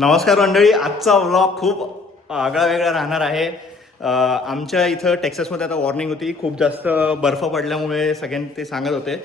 नमस्कार मंडळी, आजचा व्लॉग खूप आगळा वेगळा राहणार आहे. आमच्या इथं टेक्सासमध्ये आता वॉर्निंग होती, खूप जास्त बर्फ पडल्यामुळे सगळ्यांनी ते सांगत होते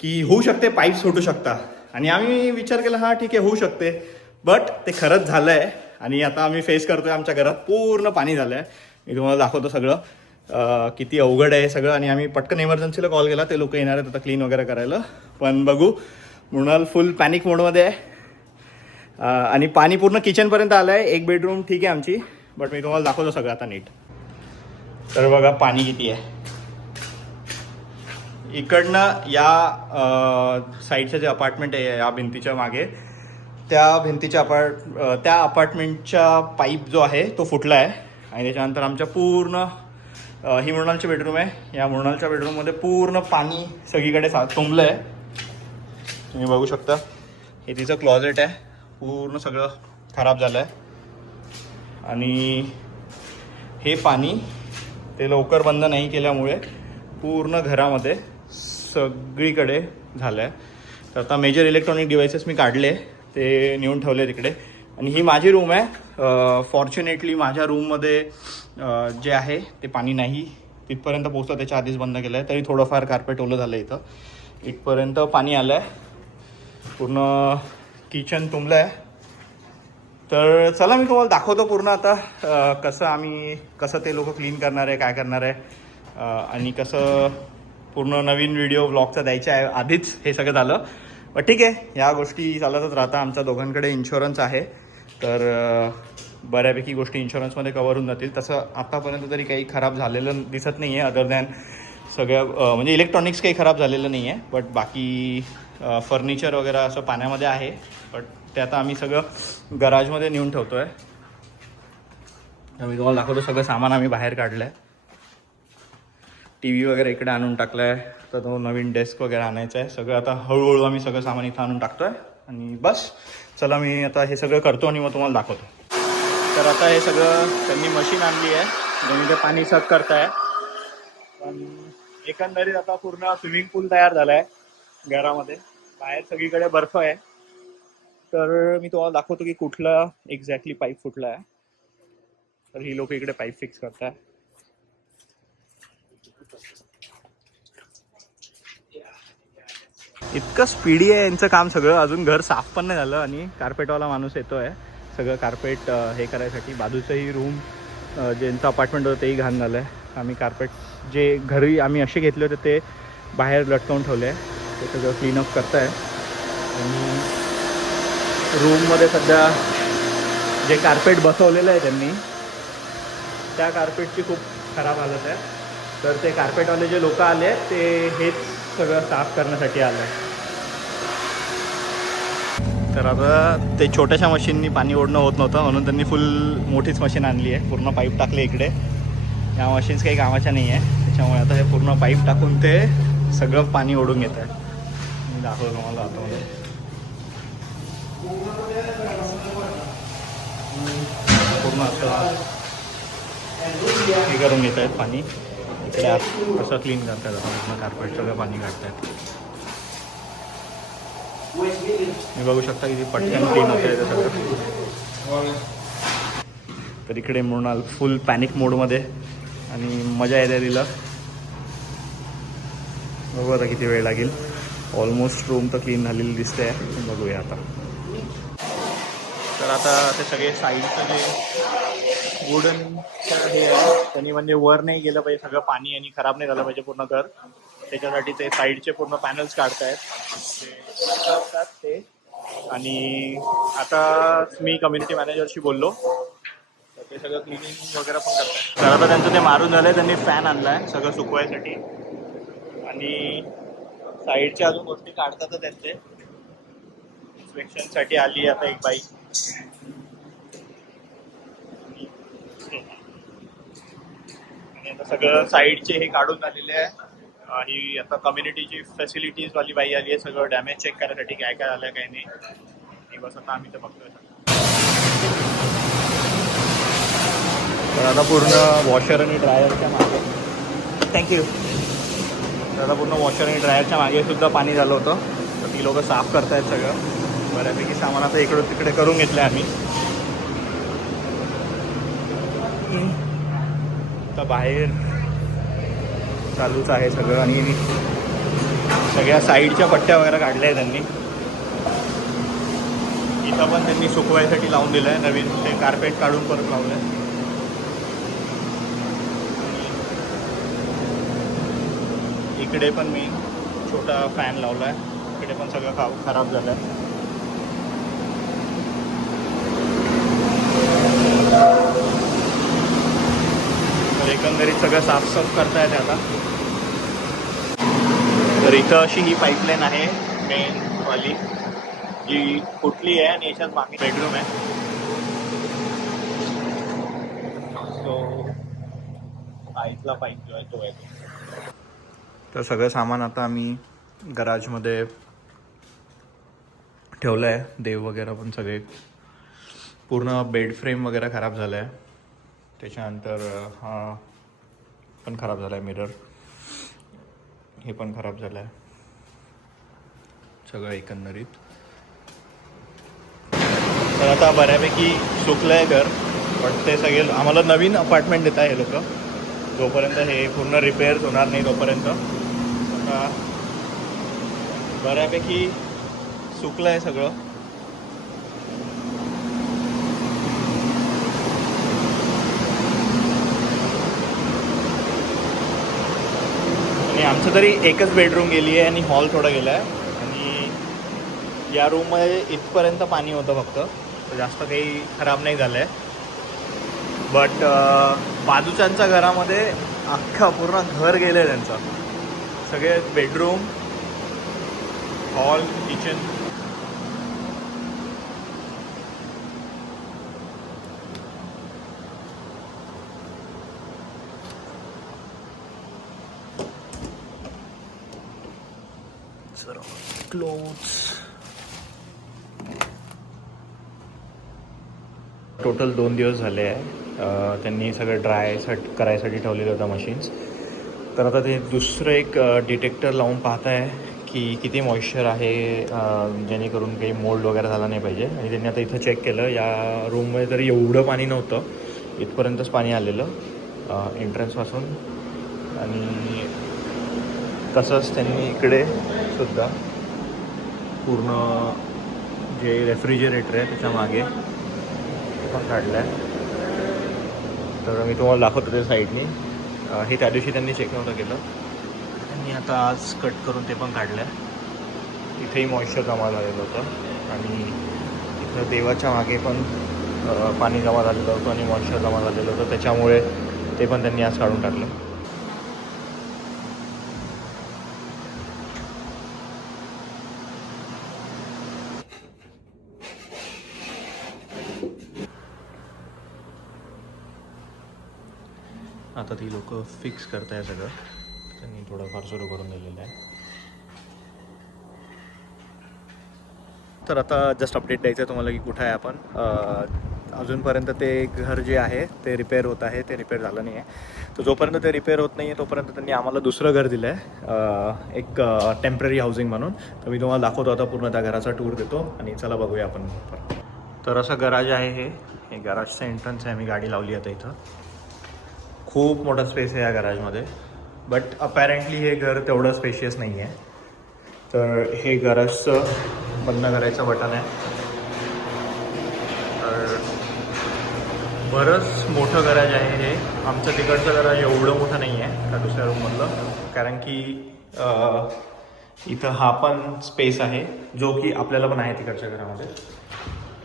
की होऊ शकते पाईप सुटू शकता. आणि आम्ही विचार केला हां ठीक आहे होऊ शकते, बट ते खरंच झालं आहे. आणि आता आम्ही फेस करतोय, आमच्या घरात पूर्ण पाणी झालं आहे. मी तुम्हाला दाखवतो सगळं किती अवघड आहे सगळं. आणि आम्ही पटकन इमर्जन्सीला कॉल केला, ते लोक येणार आहेत आता क्लीन वगैरे करायला. पण बघू, मृणाल फुल पॅनिक मोडमध्ये आहे. आणि पाणी पूर्ण किचनपर्यंत आलं आहे. एक बेडरूम ठीक आहे आमची, बट मी तुम्हाला दाखवतो सगळं आता नीट. तर बघा पाणी किती आहे इकडनं. या साईडचं जे अपार्टमेंट आहे या भिंतीच्या मागे, त्या अपार्टमेंटच्या पाईप जो आहे तो फुटला आहे. आणि त्याच्यानंतर आमच्या पूर्ण ही मृणालची बेडरूम आहे. या मृणालच्या बेडरूममध्ये पूर्ण पाणी सगळीकडे तुंबलं आहे. तुम्ही बघू शकता, हे तिचं क्लॉजेट आहे, पूर्ण सगळं खराब झालं आहे. आणि हे पाणी ते लवकर बंद नाही केल्यामुळे पूर्ण घरामध्ये सगळीकडे झालं आहे. तर आता मेजर इलेक्ट्रॉनिक डिव्हायसेस मी काढले, ते नेऊन ठेवले तिकडे. आणि ही माझी रूम आहे. फॉर्च्युनेटली माझ्या रूममध्ये जे आहे ते पाणी नाही तिथपर्यंत पोहोचलं, त्याच्या आधीच बंद केलं आहे. तरी थोडंफार कार्पेट ओलं झालं आहे. इथपर्यंत पाणी आलं आहे, पूर्ण किचन तुंबलं आहे. तर चला मी तुम्हाला दाखवतो पूर्ण आता कसं ते लोक क्लीन करणार आहे, काय करणार आहे, आणि कसं पूर्ण नवीन व्हिडिओ ब्लॉगचा द्यायचा आहे. आधीच हे सगळं झालं, पण ठीक आहे, या गोष्टी चालतच राहतात. आमच्या दोघांकडे इन्शुरन्स आहे, तर बऱ्यापैकी गोष्टी इन्शुरन्समध्ये कवर होऊन जातील. तसं आतापर्यंत तरी काही खराब झालेलं दिसत नाही आहे, अदर दॅन सगळ्या म्हणजे इलेक्ट्रॉनिक्स काही खराब झालेलं नाही आहे. बट बाकी फर्निचर वगैरे असं पाण्यामध्ये आहे. बट ते आता आम्ही सगळं गराजमध्ये नेऊन ठेवतो आहे. मी तुम्हाला दाखवतो, सगळं सामान आम्ही बाहेर काढलं आहे. टी व्ही वगैरे इकडे आणून टाकलं आहे. तर तो नवीन डेस्क वगैरे आणायचं आहे. सगळं आता हळूहळू आम्ही सगळं सामान इथं आणून टाकतो आहे. आणि बस चला मी आता हे सगळं करतो आणि मग तुम्हाला दाखवतो. तर आता हे सगळं त्यांनी मशीन आणली आहे, ज्याने ते पाणी सक करत आहे. पण एकंदरीत आता पूर्ण स्विमिंग पूल तयार झाला आहे घरामध्ये. बाहेर सगळीकडे बर्फ आहे. तर मी तुम्हाला दाखवतो की कुठला एक्झॅक्टली पाईप फुटला आहे. तर ही लोक इकडे पाईप फिक्स करत आहे. इतकं स्पीडी आहे यांचं काम सगळं. अजून घर साफ पण नाही झालं आणि कार्पेटवाला माणूस येतो आहे सगळं कार्पेट हे करायसाठी. बाजूचंही रूम ज्यांचं अपार्टमेंट होतं तेही घाण झालं आहे. आम्ही कार्पेट जे घरी आम्ही असे घेतले होते ते बाहेर लटकवून ठेवले आहे, ते सगळं क्लीनअप करत आहे. आणि रूममध्ये सध्या जे कार्पेट बसवलेलं आहे त्यांनी, त्या कार्पेटची खूप खराब हालत आहे. तर ते कार्पेटवाले जे लोक आले आहेत ते हेच सगळं साफ करण्यासाठी आलं आहे. तर आता ते छोट्याशा मशीननी पाणी ओढणं होत नव्हतं, म्हणून त्यांनी फुल मोठीच मशीन आणली आहे. पूर्ण पाईप टाकले इकडे. या मशीन्स काही कामाच्या नाही आहे, त्याच्यामुळे आता हे पूर्ण पाईप टाकून ते सगळं पाणी ओढून घेत आहे. मी दाखवतो तुम्हाला आतमध्ये. पूर्ण असं हे करून घेत आहेत पाणी. इकडे असं क्लीन करतात, पूर्ण कार्पेट सगळं पाणी काढत आहेत. मी बघू शकता की पटकन क्लीन होतं आहे ते सगळं. तर इकडे मृणाल फुल पॅनिक मोडमध्ये आणि मजा येते तिला. बघू आता किती वेळ लागेल. ऑलमोस्ट रूम तर क्लीन झालेली दिसते आहे. बघूया आता. तर आता ते सगळे साईडचं जे वुडनचं हे आहे त्यांनी म्हणजे वर नाही गेलं पाहिजे सगळं पाणी, आणि खराब नाही झालं पाहिजे पूर्ण घर. त्याच्यासाठी ते साईडचे पूर्ण पॅनल्स काढतायत ते. आणि आता मी कम्युनिटी मॅनेजरशी बोललो, तर ते सगळं क्लिनिंग वगैरे पण करतात. तर आता त्यांचं ते मारून झालं आहे. त्यांनी फॅन आणला आहे सगळं सुकवायसाठी. आणि साईडच्या अजून गोष्टी काढतातच त्यांचे. इन्स्पेक्शनसाठी आली आता एक बाई. आणि आता सगळं साईडचे हे काढून झालेले आहे. ही आता कम्युनिटीची फॅसिलिटीज वाली बाई आली आहे सगळं डॅमेज चेक करायसाठी, काय काय आलं काय नाही. बस आता आम्ही तर बघतोय. तर आता पूर्ण वॉशर आणि ड्रायरच्या मागे, थँक्यू. तर आता पूर्ण वॉशर आणि ड्रायरच्या मागे सुद्धा पाणी झालं होतं. तर ती लोकं साफ करतायत सगळं. बऱ्यापैकी सामान आता इकडं तिकडे करून घेतलं आम्ही. आता बाहेर चालूच आहे सगळं आणि सगळ्या साईडच्या पट्ट्या वगैरे काढल्या आहे त्यांनी. इथं पण त्यांनी सुकवायसाठी लावून दिलं आहे, नवीन ते कार्पेट काढून परत लावलं आहे. इकडे पण मी छोटा फॅन लावला आहे, इकडे पण सगळं खराब झालं आहे. तर एकंदरीत सगळं साफसाफ करता येते आता. तर इथं अशी ही पाईपलाईन आहे मेन वाली, जी फुटली आहे आणि याच्यात मागे बेडरूम आहे. सो आईतला पाईप जो आहे तो आहे. तर सगळं सामान आता आम्ही गराजमध्ये ठेवलं आहे. देव वगैरे पण सगळे, पूर्ण बेड फ्रेम वगैरे खराब झालं आहे. त्याच्यानंतर हा पण खराब झाला आहे, मिरर हे पण खराब झालं आहे सगळं एकंदरीत. तर आता बऱ्यापैकी सुकलं आहे घर, पण ते सगळे आम्हाला नवीन अपार्टमेंट देत आहे हे लोक. जोपर्यंत हे पूर्ण रिपेअर होणार नाही तोपर्यंत बऱ्यापैकी सुकलं आहे सगळं. आणि आमचं तरी एकच बेडरूम गेली आहे आणि हॉल थोडा गेला आहे. आणि या रूममध्ये इथपर्यंत पाणी होतं फक्त, तर जास्त काही खराब नाही झालं आहे. बट बाजूच्यांच्या घरामध्ये अख्खा पूर्ण घर गेलं आहे त्यांचं. सगळे bedroom, hall, kitchen clothes total 2 दिवस झाले आहे. त्यांनी सगळं ड्राय करायसाठी ठेवलेलं होतं मशीन्स. तर आता ते दुसरं एक डिटेक्टर लावून पाहत आहे की किती मॉइश्चर आहे, जेणेकरून काही मोल्ड वगैरे झाला नाही पाहिजे. आणि त्यांनी आता इथं चेक केलं, या रूममध्ये तरी एवढं पाणी नव्हतं, इथपर्यंतच पाणी आलेलं एंट्रन्सपासून. आणि तसंच त्यांनी इकडे सुद्धा पूर्ण जे रेफ्रिजरेटर आहे त्याच्या मागे पण काढलं आहे. तर मी तुम्हाला दाखवतो ते साईडनी. हे त्या दिवशी त्यांनी चेक नव्हतं केलं, त्यांनी आता आज कट करून ते पण काढलं आहे. इथेही मॉइश्चर जमा झालेलं होतं आणि इथं देवाच्या मागे पण पाणी जमा झालेलं होतं आणि मॉइश्चर जमा झालेलं होतं, त्याच्यामुळे ते पण त्यांनी आज काढून टाकलं. आता ती लोक फिक्स करत आहे सगळं, त्यांनी थोडंफार सुरू करून दिलेलं आहे. तर आता जस्ट अपडेट द्यायचं आहे तुम्हाला की कुठं आहे आपण. अजूनपर्यंत ते घर जे आहे ते रिपेअर होत आहे, ते रिपेअर झालं नाही आहे. तर जोपर्यंत ते रिपेअर होत नाही आहे तोपर्यंत त्यांनी आम्हाला दुसरं घर दिलं आहे, एक टेम्पररी हाऊसिंग म्हणून. तर मी तुम्हाला दाखवतो आता, पूर्ण त्या घराचा टूर देतो आणि चला बघूया आपण. तर असं गराज आहे, हे गराजचं एंट्रन्स आहे. आम्ही गाडी लावली आता इथं. खूप मोठा स्पेस आहे या गराजमध्ये, बट अपॅरेंटली हे घर तेवढं स्पेशियस नाही आहे. तर हे गराजचं बंद करायचं बटन आहे. तर बरंच मोठं गराज आहे हे. आमचं तिकडचं गराज एवढं मोठं नाही आहे त्या दुसऱ्या रूममधलं, कारण की इथं हा पण स्पेस आहे जो की आपल्याला पण आहे तिकडच्या घरामध्ये.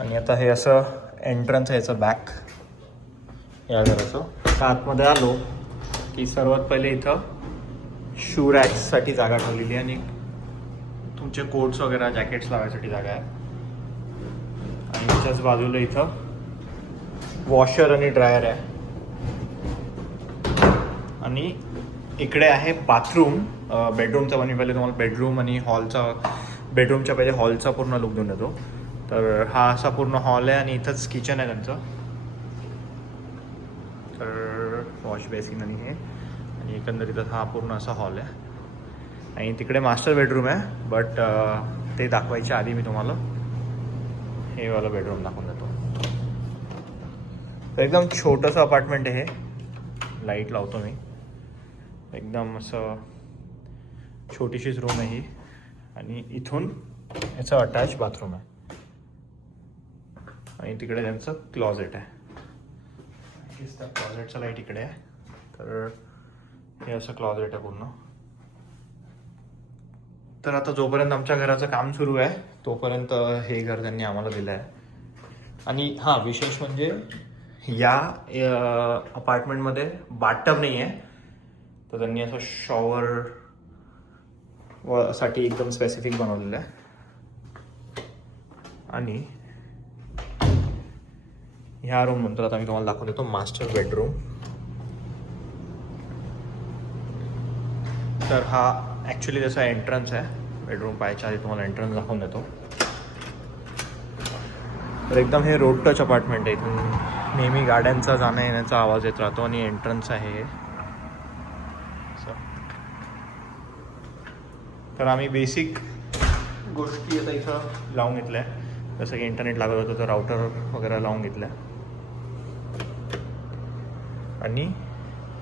आणि आता हे असं एंट्रन्स आहे याचं बॅक या घराचं. आतमध्ये आलो की सर्वात पहिले इथं शू रॅक्ससाठी जागा ठेवलेली आहे आणि तुमचे कोट्स वगैरे जॅकेट्स लावायसाठी जागा आहे. आणि त्याच्याच बाजूला इथं वॉशर आणि ड्रायर आहे. आणि इकडे आहे बाथरूम, बेडरूमचा. पण मी पहिले तुम्हाला बेडरूम आणि हॉलचा, बेडरूमच्या पहिले हॉलचा पूर्ण लुक देऊन देतो. तर हा असा पूर्ण हॉल आहे आणि इथंच किचन आहे त्यांचं. तर वॉश बेसिन आणि हे, आणि एकंदरीत हा पूर्ण असा हॉल आहे. आणि तिकडे मास्टर बेडरूम आहे, बट ते दाखवायच्या आधी मी तुम्हाला हे वाला बेडरूम दाखवून देतो. तर एकदम छोटंसं अपार्टमेंट आहे हे. लाईट लावतो मी. एकदम असं छोटीशीच रूम आहे ही. आणि इथून याचं अटॅच बाथरूम आहे आणि तिकडे त्यांचं क्लॉजेट आहे. त्या क्लॉजेटचं लाईट इकडे आहे. तर हे असं क्लॉजेट आहे पूर्ण. तर आता जोपर्यंत आमच्या घराचं काम सुरू आहे तोपर्यंत हे घर त्यांनी आम्हाला दिलं आहे. आणि हां, विशेष म्हणजे या अपार्टमेंटमध्ये बाथटब नाही आहे. तर त्यांनी असं शॉवर साठी एकदम स्पेसिफिक बनवलेलं आहे. आणि ह्या रूम नंतर आता मी तुम्हाला दाखवून देतो मास्टर बेडरूम. तर हा ॲक्च्युली जसा एंट्रन्स आहे. बेडरूम पाहायच्या आधी तुम्हाला एंट्रन्स दाखवून देतो. तर एकदम हे रोड टच अपार्टमेंट आहे. इथून नेहमी गाड्यांचा जाण्या येण्याचा आवाज येत राहतो. आणि एंट्रन्स आहे हे. तर आम्ही बेसिक गोष्टी आता इथं लावून घेतल्या आहे. जसं की इंटरनेट लागत होतं तर राऊटर वगैरे लावून घेतल्या. आणि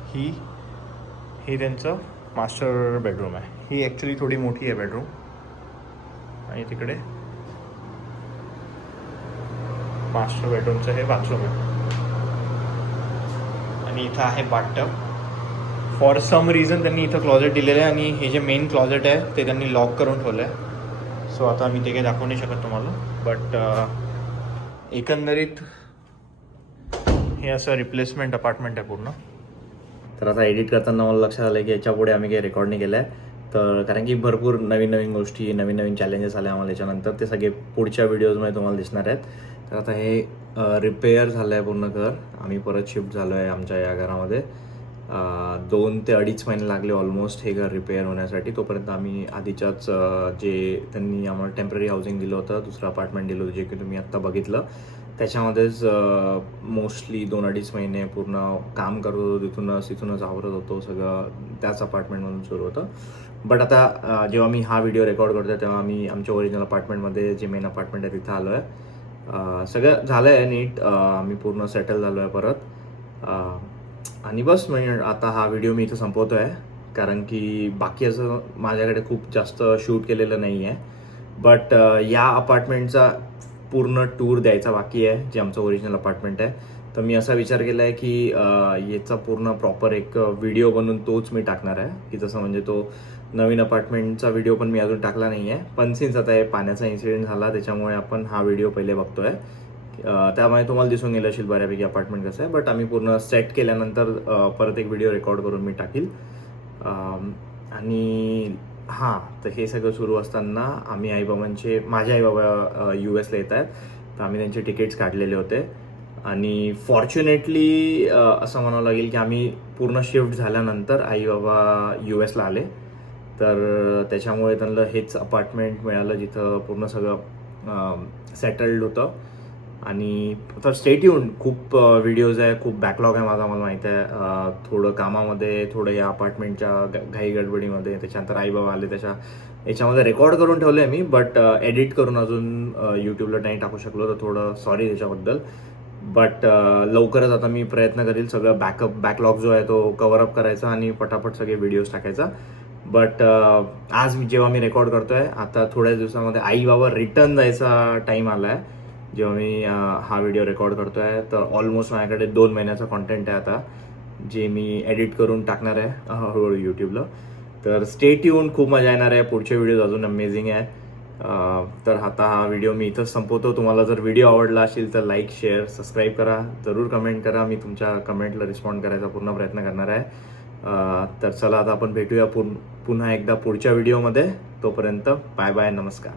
ही त्यांचं मास्टर बेडरूम आहे. ही ॲक्च्युली थोडी मोठी आहे बेडरूम. आणि तिकडे मास्टर बेडरूमचं हे बाथरूम आहे. आणि इथं आहे बाथटब. फॉर सम रिझन त्यांनी इथं क्लॉजेट दिलेलं आहे. आणि हे जे मेन क्लॉजेट आहे ते त्यांनी लॉक करून ठेवलं आहे. सो आता मी ते काही दाखवू नाही शकत तुम्हाला. बट एकंदरीत हे असं रिप्लेसमेंट अपार्टमेंट आहे पूर्ण. तर आता एडिट करताना मला लक्षात आलं की याच्यापुढे आम्ही काही रेकॉर्ड नाही केलं आहे. तर कारण की भरपूर नवीन गोष्टी, नवीन चॅलेंजेस आले आम्हाला याच्यानंतर. ते सगळे पुढच्या व्हिडिओजमध्ये तुम्हाला दिसणार आहेत. तर आता हे रिपेअर झालं आहे पूर्ण घर. आम्ही परत शिफ्ट झालो आहे आमच्या या घरामध्ये. 2 ते 2.5 महिने लागले ऑलमोस्ट हे घर रिपेअर होण्यासाठी. तोपर्यंत आम्ही आधीच्याच जे त्यांनी आम्हाला टेम्पररी हाऊसिंग दिलं होतं, दुसरं अपार्टमेंट दिलं होतं जे की तुम्ही आत्ता बघितलं, त्याच्यामध्येच मोस्टली 2-2.5 महिने पूर्ण काम करत होतो. तिथूनच आवरत होतो सगळं. त्याच अपार्टमेंटमधून सुरू होतं. बट आता जेव्हा मी हा व्हिडिओ रेकॉर्ड करतो तेव्हा आम्ही आमच्या ओरिजिनल अपार्टमेंटमध्ये जे मेन अपार्टमेंट आहे तिथं आलो आहे. सगळं झालं आहे नीट. आम्ही पूर्ण सेटल झालो आहे परत. आणि बस म्हणजे आता हा व्हिडिओ मी इथं संपवतो आहे. कारण की बाकी असं माझ्याकडे खूप जास्त शूट केलेलं नाही आहे. बट या अपार्टमेंटचा पूर्ण टूर द्यायचा बाकी आहे, जे आमचं ओरिजिनल अपार्टमेंट आहे. तर मी असा विचार केला आहे की याचा पूर्ण प्रॉपर एक व्हिडिओ बनवून तोच मी टाकणार आहे. की जसं म्हणजे तो नवीन अपार्टमेंटचा व्हिडिओ पण मी अजून टाकला नाही आहे. पण सिन्स आता हे पाण्याचा इन्सिडेंट झाला त्याच्यामुळे आपण हा व्हिडिओ पहिले बघतो आहे. त्यामुळे तुम्हाला दिसून गेलं असेल बऱ्यापैकी अपार्टमेंट कसं आहे. बट आम्ही पूर्ण सेट केल्यानंतर परत एक व्हिडिओ रेकॉर्ड करून मी टाकील. आणि हां, तर हे सगळं सुरू असताना माझे आईबाबा US येत आहेत. तर आम्ही त्यांचे तिकीट्स काढलेले होते. आणि फॉर्च्युनेटली असं म्हणावं लागेल की आम्ही पूर्ण शिफ्ट झाल्यानंतर आईबाबा US आले. तर त्याच्यामुळे त्यांना हेच अपार्टमेंट मिळालं जिथं पूर्ण सगळं सेटल्ड होतं. आणि तर स्टे ट्यून्ड. खूप व्हिडिओज आहे, खूप बॅकलॉग आहे माझा, मला माहीत आहे. थोडं कामामध्ये, थोडं या अपार्टमेंटच्या घाई गडबडीमध्ये, त्याच्यानंतर आईबाबा आले याच्यामध्ये रेकॉर्ड करून ठेवलं आहे मी. बट एडिट करून अजून यूट्यूबला नाही टाकू शकलो. तर थोडं सॉरी त्याच्याबद्दल. बट लवकरच आता मी प्रयत्न करेल सगळं बॅकलॉग जो आहे तो कव्हरअप करायचा आणि पटापट सगळे व्हिडिओज टाकायचा. बट आज जेव्हा मी रेकॉर्ड करतोय आता थोड्याच दिवसामध्ये आई बाबा रिटर्न जायचा टाईम आला आहे जेव्हा मी हा व्हिडिओ रेकॉर्ड करतोय. तर ऑलमोस्ट माझ्याकडे 2 महिन्याचा कॉन्टेंट आहे आता, जे मी एडिट करून टाकणार आहे हळूहळू यूट्यूबला. तर स्टे ट्यून. खूप मजा येणार आहे. पुढचे व्हिडिओज अजून अमेझिंग आहे. तर आता हा व्हिडिओ मी इथंच संपवतो. तुम्हाला जर व्हिडिओ आवडला असेल तर लाईक, शेअर, सबस्क्राईब करा. जरूर कमेंट करा. मी तुमच्या कमेंटला रिस्पॉन्ड करायचा पूर्ण प्रयत्न करणार आहे. तर चला आता आपण भेटूया पुन्हा एकदा पुढच्या व्हिडिओमध्ये. तोपर्यंत बाय बाय, नमस्कार.